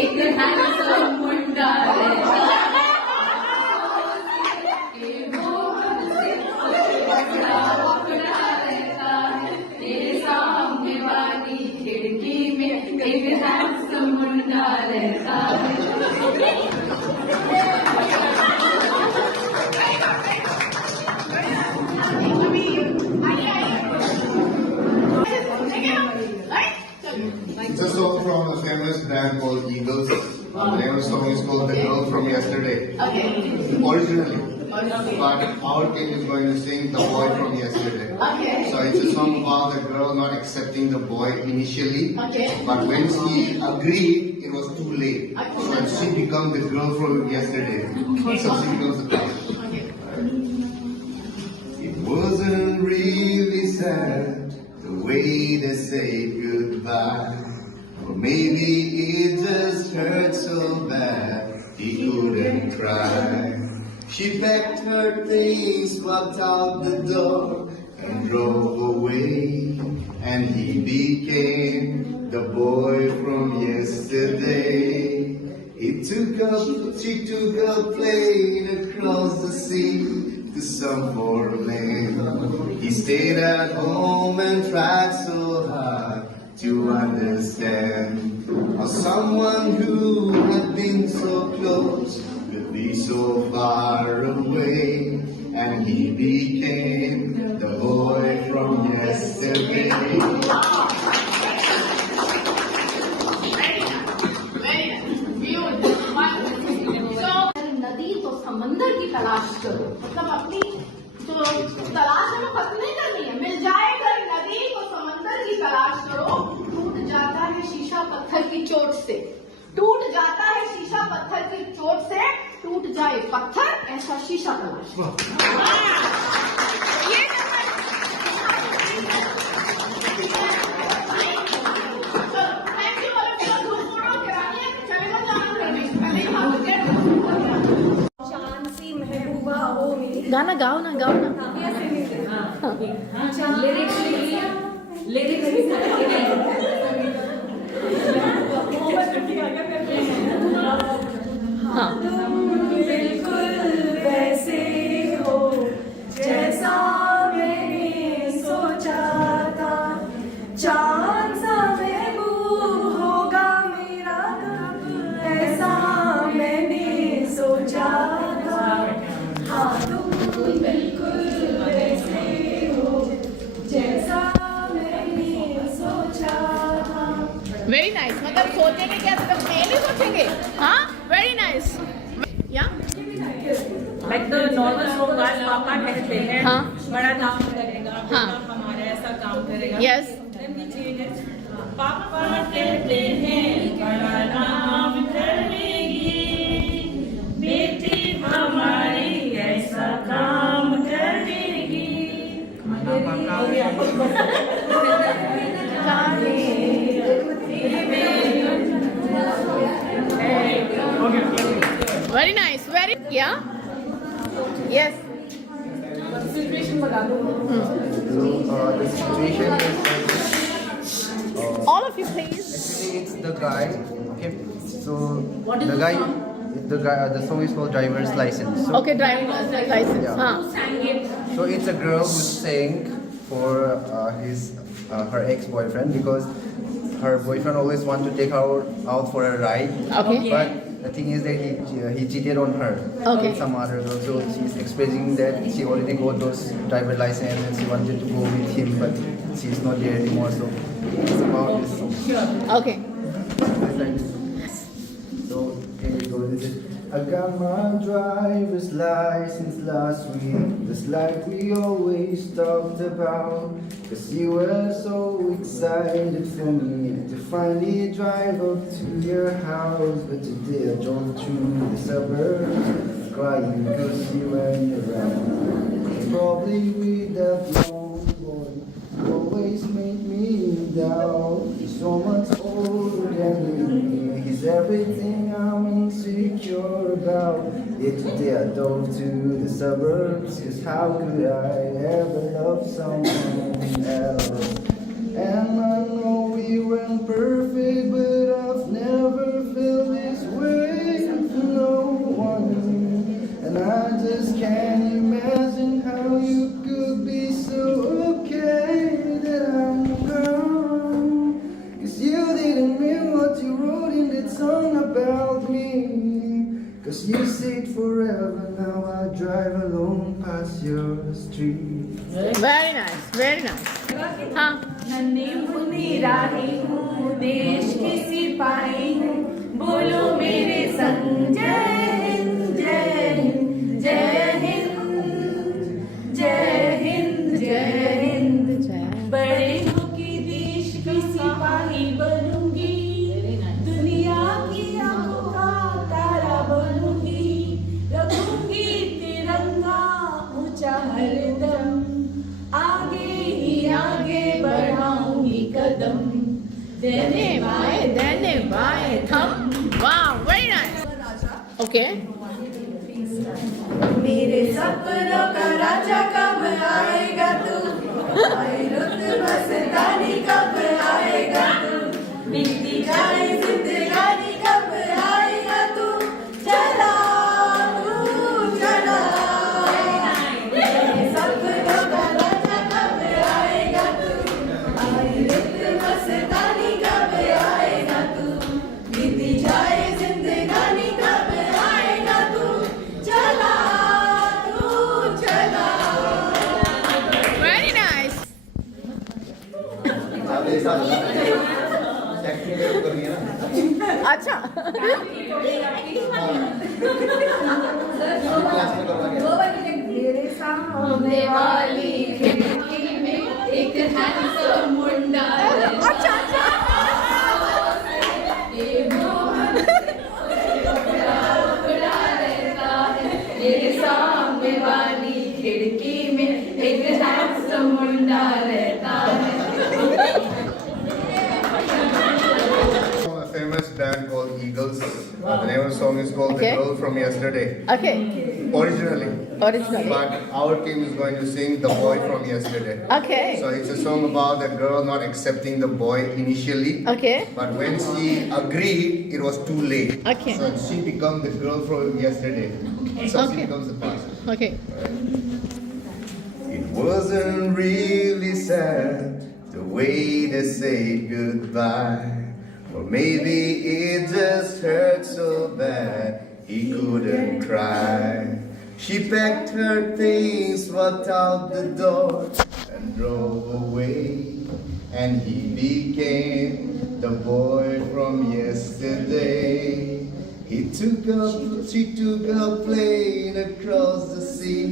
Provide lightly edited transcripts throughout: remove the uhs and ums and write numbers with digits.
एक हैंडसम मुंडा रहता है, वो मुझसे बड़ा बड़ा रहता है, मेरे सामने वाली खिड़की में एक हैंडसम मुंडा रहता है। It's a song from a famous band called Eagles. The name of the song is called The Girl From Yesterday. Originally. But our team is going to sing The Boy From Yesterday. So it's a song about the girl not accepting the boy initially. But when she agreed, it was too late. So she becomes the girl from yesterday. So she becomes the girl. It wasn't really sad the way they say goodbye. Or maybe it just hurt so bad he couldn't cry. She packed her things, walked out the door, and drove away. And he became the boy from yesterday. She took a plane across the sea to some foreign land. He stayed at home and tried so hard to understand how someone who had been so close could be so far away. And he became the boy from yesterday. नदी तो समंदर की तलाश करो, मतलब अपनी जो तलाश है वो खत्म नहीं करनी है, मिल जाए अगर नदी तो समंदर की तलाश करो। टूट जाता है शीशा पत्थर की चोट से, टूट जाता है शीशा पत्थर की चोट से, टूट जाए पत्थर ऐसा शीशा तलाश करो। गाना गाओ ना, गाओ ना। हाँ, बिल्कुल वैसे हो जैसा मैंने सोचा था, चांद सा महबूब होगा मेरा कब, ऐसा मैंने सोचा था। हाँ, तुम बिल्कुल वैसे हो जैसा मैंने सोचा था। Very nice. मतलब सोचेंगे क्या, सिर्फ मैं नहीं सोचेंगे। हाँ, वेरी नाइस। या लाइक द नॉर्मल सॉन्ग आज पापा कहते हैं हाँ। बड़ा काम करेगा, हाँ। बेटा हमारा ऐसा काम करेगा। Yes, Then we change it. पापा कहते हैं बड़ा काम करेगी, बेटी हमारी ऐसा काम करेगी। वेरी नाइस, वेरी या यस। सिचुएशन बता दो। The situation is All of you, please. actually it's the guy. Okay, so What is the the guy, song? the song is called Driver's License. So, Okay, driving license. Yeah. हाँ, so it's a girl who's saying for her ex-boyfriend because her boyfriend always want to take her out for a ride. Okay. But the thing is that he cheated on her Okay. with some other girl. So she's expressing that she already got those driver license and she wanted to go with him, but she's not there anymore. So it's about this. okay. So here we go. I got my driver's license last week, just like we always talked about. Cause you were so excited for me to finally drive up to your house. But today I drove through the suburbs, crying cause you weren't around. Probably with that long boy, you always made me down. He's so much older than me, he's everything I'm insecure about. Yet today I dove to the suburbs, cause how could I ever love someone else? And I know we weren't perfect, but I've never felt can't imagine how you could be so okay that I'm gone. 'Cause you didn't mean what you wrote in that song about me. 'Cause you said forever, now I drive alone past your street. Very nice, very nice. हाँ. नन्ही मुन्नी रानी हूँ, देश की सिपाही हूँ, बोलो मेरे संग जय हिंद जय हिंद जय हिंद जय हिंद जय हिंद। बड़े होके देश की सिपाही बनूंगी, दुनिया की आंखों का तारा बनूंगी, रखूंगी तिरंगा ऊंचा हरदम, आगे ही आगे बढ़ाऊंगी कदम। धन्यवाद थम। Wow, very nice. Okay. मेरे सपनों का राजा कब आएगा तू, आए रुत मस्तानी कब आएगा तू, बीती जाए जिंदगानी कब आएगा तू, चला तू चला। मेरे सपनों का राजा कब आएगा तू, आए रुत मस्तानी कब आएगा तू, बीती जाए जिंदगानी कब आएगा तू, चला तू चला। Very nice. अच्छा. मेरे सामने वाली खिड़की में एक हैंडसम मुंडा है। अच्छा अच्छा. मेरे सामने वाली खिड़की में एक हैंडसम मुंडा रहता है। A famous band called Eagles. The name of the song is called Okay. The Girl from Yesterday. Okay. Originally. Originally. But our team is going to sing The Boy from Yesterday. Okay. So it's a song about the girl not accepting the boy initially. Okay. But when she agreed, it was too late. Okay. So she became the girl from yesterday. So Okay. she becomes the past. Okay. It wasn't really sad the way they said goodbye. Or maybe it just hurt so bad he couldn't cry. She packed her things, walked out the door and drove away. And he became the boy from yesterday. She took a plane across the sea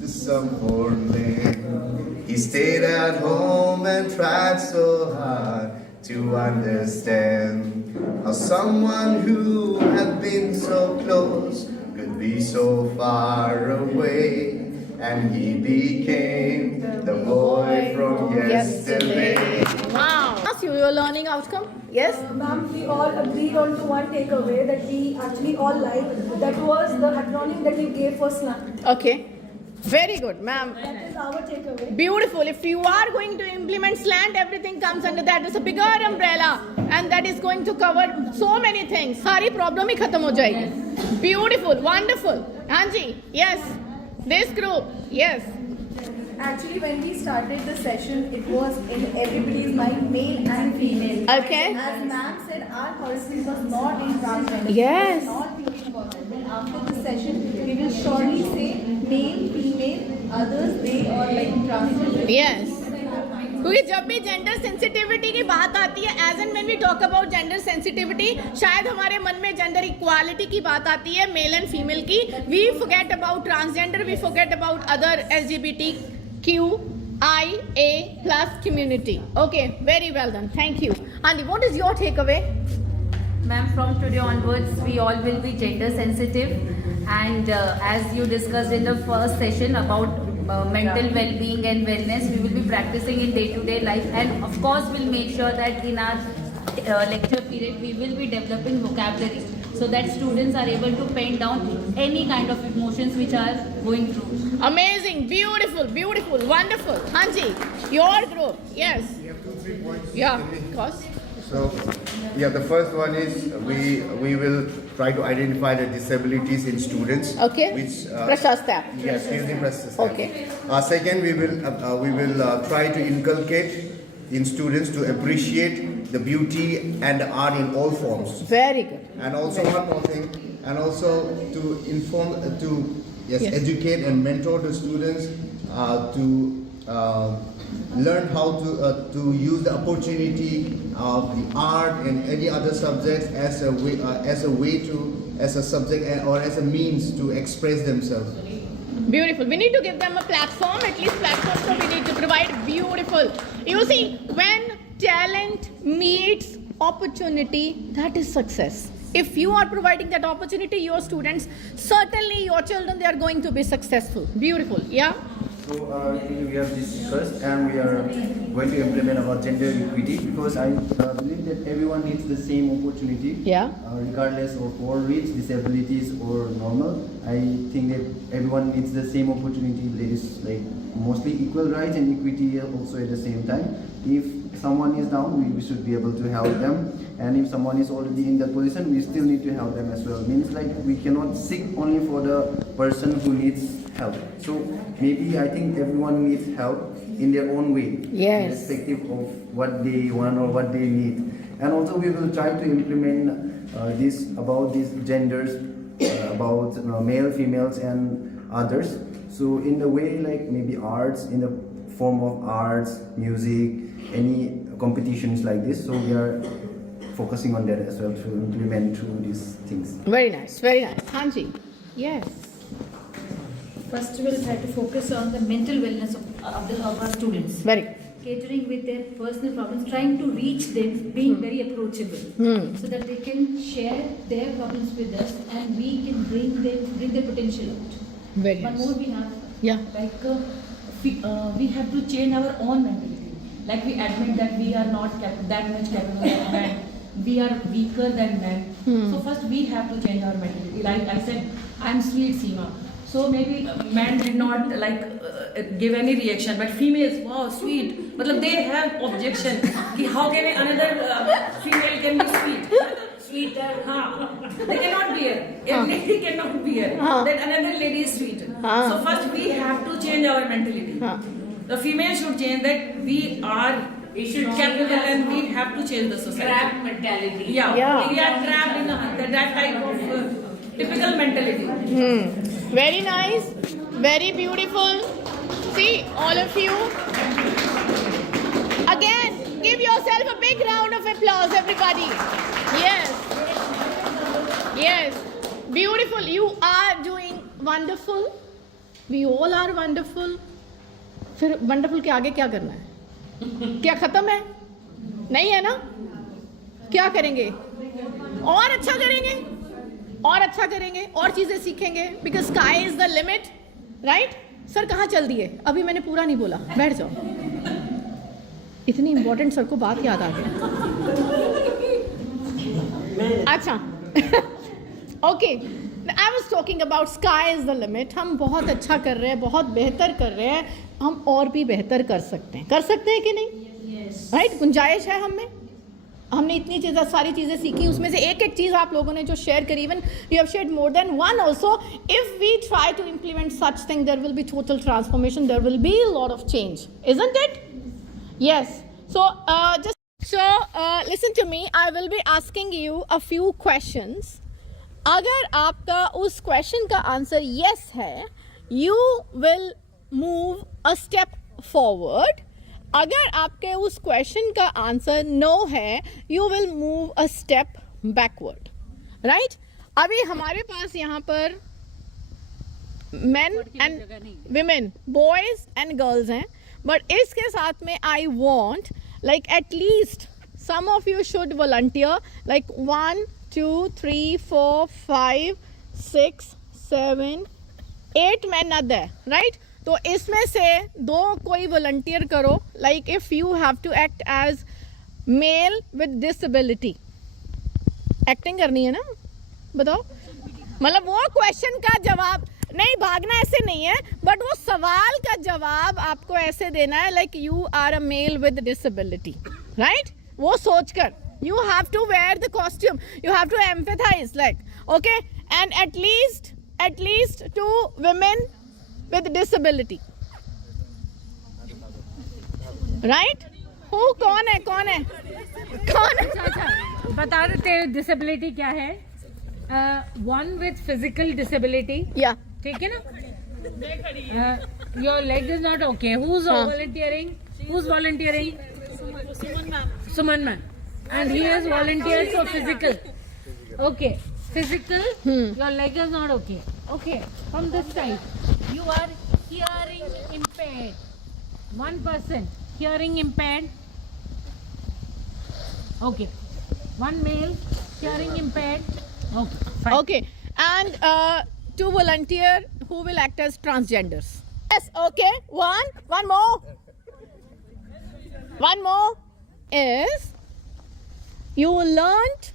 to some foreign land. He stayed at home and tried so hard to understand how someone who had been so close could be so far away. And he became the boy from yesterday. Wow. Your learning outcome? Yes? Ma'am, we all agreed on to one takeaway that we actually all liked. That was the acronym that you gave for SLAM. Okay. Very good, ma'am. That is our takeaway. Beautiful. If you are going to implement slant, everything comes under that. It's a bigger umbrella and that is going to cover so many things. सारी problem ही खत्म हो जाएगी. Beautiful, wonderful. Anji, yes. This group, yes. Actually, when we started the session, it was in everybody's mind, male and female. Okay. As ma'am said, our horoscope was not in transgender. Yes. We were not thinking about that. But after the session, we will surely say male, female, others, they or like transgender. Yes. क्योंकि जब भी gender sensitivity की बात आती है, as and when we talk about gender sensitivity, शायद हमारे मन में जेंडर इक्वालिटी की बात आती है, मेल एंड फीमेल की. We forget about transgender, we forget about other LGBTQIA+ community. Okay, very well done. Thank you. Andi, what is your takeaway? Ma'am, from today onwards, we all will be gender sensitive, and as you discussed in the first session about mental well-being and wellness, we will be practicing in day-to-day life, and of course, we'll make sure that in our lecture period, we will be developing vocabulary so that students are able to pen down any kind of emotions which are going through. Amazing, beautiful, beautiful, wonderful. Hanji, your group, yes. We have 2-3 points. Yeah, of course. So, yeah, the first one is we will try to identify the disabilities in students. Okay. Which Prashasta. yes, using Prashasta. Okay. Second, we will try to inculcate in students to appreciate the beauty and the art in all forms. Very good. And also one more thing, and also to inform, Yes. educate and mentor the students to learn how to use the opportunity of the art and any other subjects as a subject or as a means to express themselves. Beautiful. We need to give them a platform, at least platform, so we need to provide beautiful. You see, when talent meets opportunity, that is success. If you are providing that opportunity, your students, certainly your children, they are going to be successful. Beautiful. Yeah? So we have discussed and we are going to implement about gender equity because I believe that everyone needs the same opportunity. Yeah. Regardless of or rich, disabilities or normal. I think that everyone needs the same opportunity. There is like mostly equal rights and equity also at the same time. If someone is down, we should be able to help them. And if someone is already in that position, we still need to help them as well. Means like we cannot seek only for the person who needs help. So maybe I think everyone needs help in their own way, Yes. irrespective of what they want or what they need. And also we will try to implement this about these genders, about male, females, and others. So in the way like maybe arts, in the form of arts, music, any competitions like this. So we are focusing on that as well to implement through these things. Very nice. Very nice. Hanji. Yes. First, we'll try to focus on the mental wellness of our students. Very good. Catering with their personal problems, trying to reach them, being very approachable, so that they can share their problems with us, and we can bring their potential out. Very One nice. more we have, Yeah. like we have to change our own mentality. Like we admit that we are not that much capable as men, we are weaker than men. So first we have to change our mentality. Like I said, I'm sweet Seema. So maybe men did not give any reaction, but females, wow, sweet. But they have objection. Ki how can another female can be sweet? Sweeter, they cannot bear. A lady cannot bear that another lady is sweet. So first we have to change our mentality. The female should change that we are capable and we have to change the society. Trap mentality. Yeah. We are trapped in that type of typical mentality. Very nice. Very beautiful. See, all of you. Again, give yourself a big round of applause, everybody. Yes. Yes. Beautiful. You are doing wonderful. We all are wonderful. फिर wonderful के आगे क्या करना है? क्या खत्म है? नहीं है ना? क्या करेंगे? और अच्छा करेंगे, और अच्छा करेंगे, और चीजें सीखेंगे. Because sky is the limit, right? Sir कहाँ चल दिए? अभी मैंने पूरा नहीं बोला, बैठ जाओ. इतनी इंपॉर्टेंट सर को बात याद आ गई. अच्छा. Okay, I was talking about sky is the limit. हम बहुत अच्छा कर रहे हैं, बहुत बेहतर कर रहे हैं. हम और भी बेहतर कर सकते हैं कि नहीं? राइट? गुंजाइश है हम में. हमने इतनी चीज़ें, सारी चीज़ें सीखी, उसमें से एक एक चीज़ आप लोगों ने जो शेयर करी, even you have shared more than one also. If we try to implement such thing, there will be total transformation, there will be lot of change, isn't it? Yes. So just listen to me, I will be asking you a few questions. अगर आपका उस question का answer yes है, you will move a step forward. अगर आपके उस question का answer no है, you will move a step backward. Right? अभी हमारे पास यहाँ पर main and women, boys and girls हैं, बट इसके साथ में I want like at least some of you should volunteer, like 1 2 3 4 5 6 7 8 men are there, right? तो इसमें से 2 कोई volunteer करो, like if you have to act as male with disability. Acting करनी है ना? बताओ. मतलब वो क्वेश्चन का जवाब नहीं, भागना ऐसे नहीं है, बट वो सवाल का जवाब आपको ऐसे देना है, like you are a male with disability, right? वो सोचकर You have to wear the costume. You have to empathize, like, okay? And at least 2 women with disability. Right? Who? कौन है? बता देते हैं डिसेबिलिटी क्या है. One with physical disability. Yeah. ठीक है ना? Your leg is not okay. Who's volunteering? Suman ma'am. And he has volunteered for physical. Okay. Physical. Your leg is not okay. Okay. From this side, you are hearing impaired. One person hearing impaired. Okay. One male hearing impaired. Okay. Fine. Okay. And 2 volunteer who will act as transgenders. Yes. Okay. One more. One more is you learned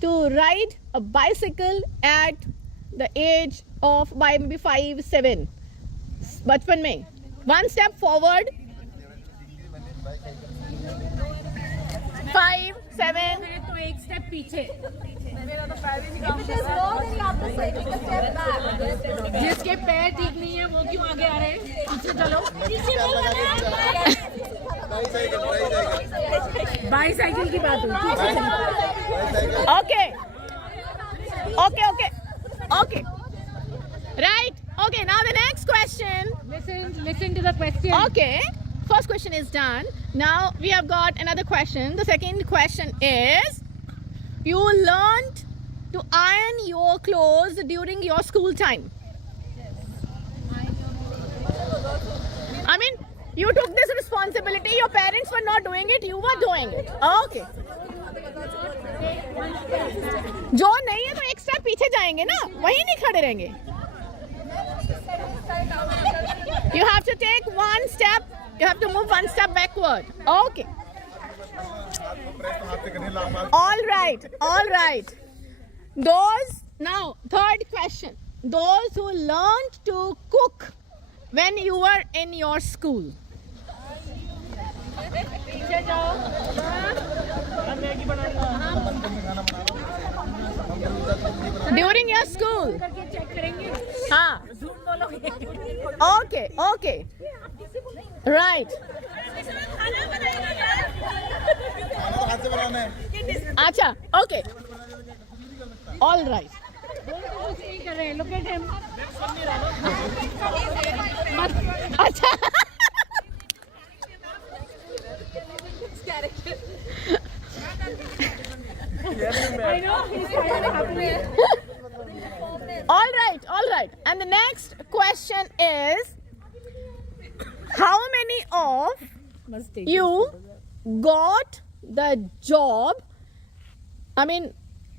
to ride a bicycle at the age of maybe 5-7. बचपन में. One step forward. 5-7. तो एक step पीछे. जिसके पैर ठीक नहीं है वो क्यों आगे आ रहे हैं? पीछे चलो. बाईसाइकिल की बात हुई. Okay. Right. Okay. Now the next question. Listen to the question. Okay. First question is done. Now we have got another question. The second question is, you learned to iron your clothes during your school time. I mean, you took this responsibility. Your parents were not doing it. You were doing it. Okay. जो नहीं है तो एक step पीछे जाएंगे ना, वहीं नहीं खड़े रहेंगे. You have to take one step. You have to move one step backward. Okay. All right. Now, third question. Those who learned to cook when you were in your school. During your school. हाँ. Okay. Right. अच्छा. Okay. All right. Look at him. अच्छा. I know he's kind of happy. All right. And the next question is, how many of you got the job? I mean,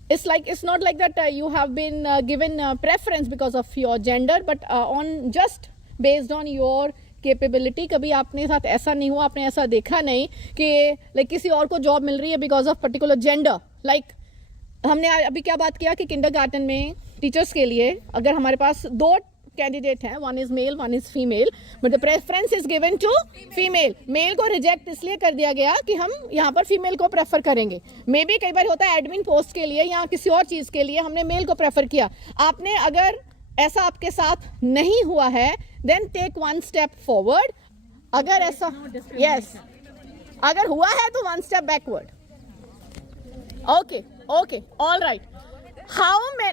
it's not like that you have been given preference because of your gender, but on just based on your capability. कभी आपने साथ ऐसा नहीं हुआ, आपने ऐसा देखा नहीं कि लाइक किसी और को जॉब मिल रही है because of particular gender. Like हमने अभी क्या बात किया कि किंडरगार्टन में टीचर्स के लिए अगर हमारे पास 2 कैंडिडेट हैं, one is male one is female, but the preference is given to female. Male को रिजेक्ट इसलिए कर दिया गया कि हम यहाँ पर फीमेल को प्रेफर करेंगे. मे बी कई बार होता है एडमिन पोस्ट के लिए या किसी और चीज़ के लिए हमने मेल को प्रेफर किया. आपने अगर ऐसा आपके साथ नहीं हुआ है, देन टेक 1 स्टेप फॉरवर्ड. अगर ऐसा अगर हुआ है तो 1 step backward. Okay, all right.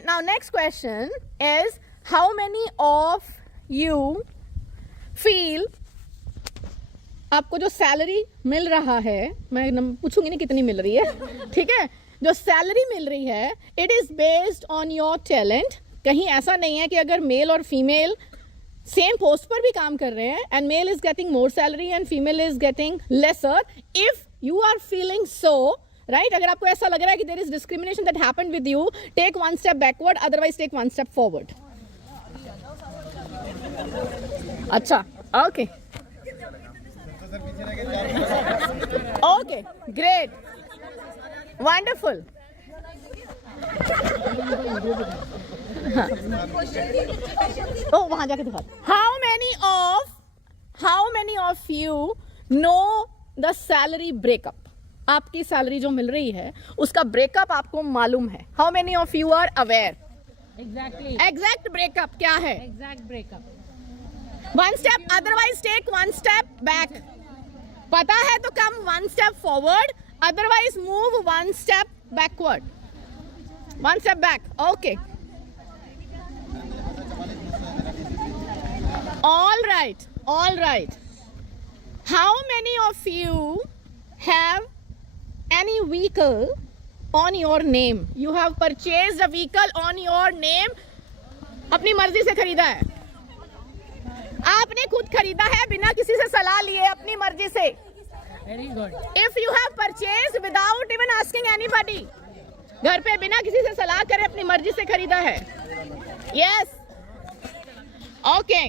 Now next question is, how many of you feel आपको जो सैलरी मिल रहा है, मैं पूछूंगी नहीं कितनी मिल रही है, ठीक है, जो सैलरी मिल रही है, it is based on your talent. कहीं ऐसा नहीं है कि अगर मेल और फीमेल सेम पोस्ट पर भी काम कर रहे हैं and male is getting more salary and female is getting lesser. If you are feeling so, right, अगर आपको ऐसा लग रहा है कि there is discrimination that happened with you, take 1 step backward, otherwise take 1 step forward. अच्छा, okay, great, wonderful. वहां जाके दिखा. How many of you know the salary breakup? आपकी सैलरी जो मिल रही है उसका ब्रेकअप आपको मालूम है? How many of you are aware? Exactly. Exact breakup क्या है? Exact breakup. One step, otherwise take one step back. पता है तो come one step forward, otherwise move one step backward. One step back. Okay. All right, all right. How many of you have any vehicle on your name? You have purchased a vehicle on your name. अपनी मर्जी से खरीदा है, आपने खुद खरीदा है बिना किसी से सलाह लिए, अपनी मर्जी से. Very good. If you have purchased without even asking anybody, घर पे बिना किसी से सलाह करे अपनी मर्जी से खरीदा है. Yes. Okay.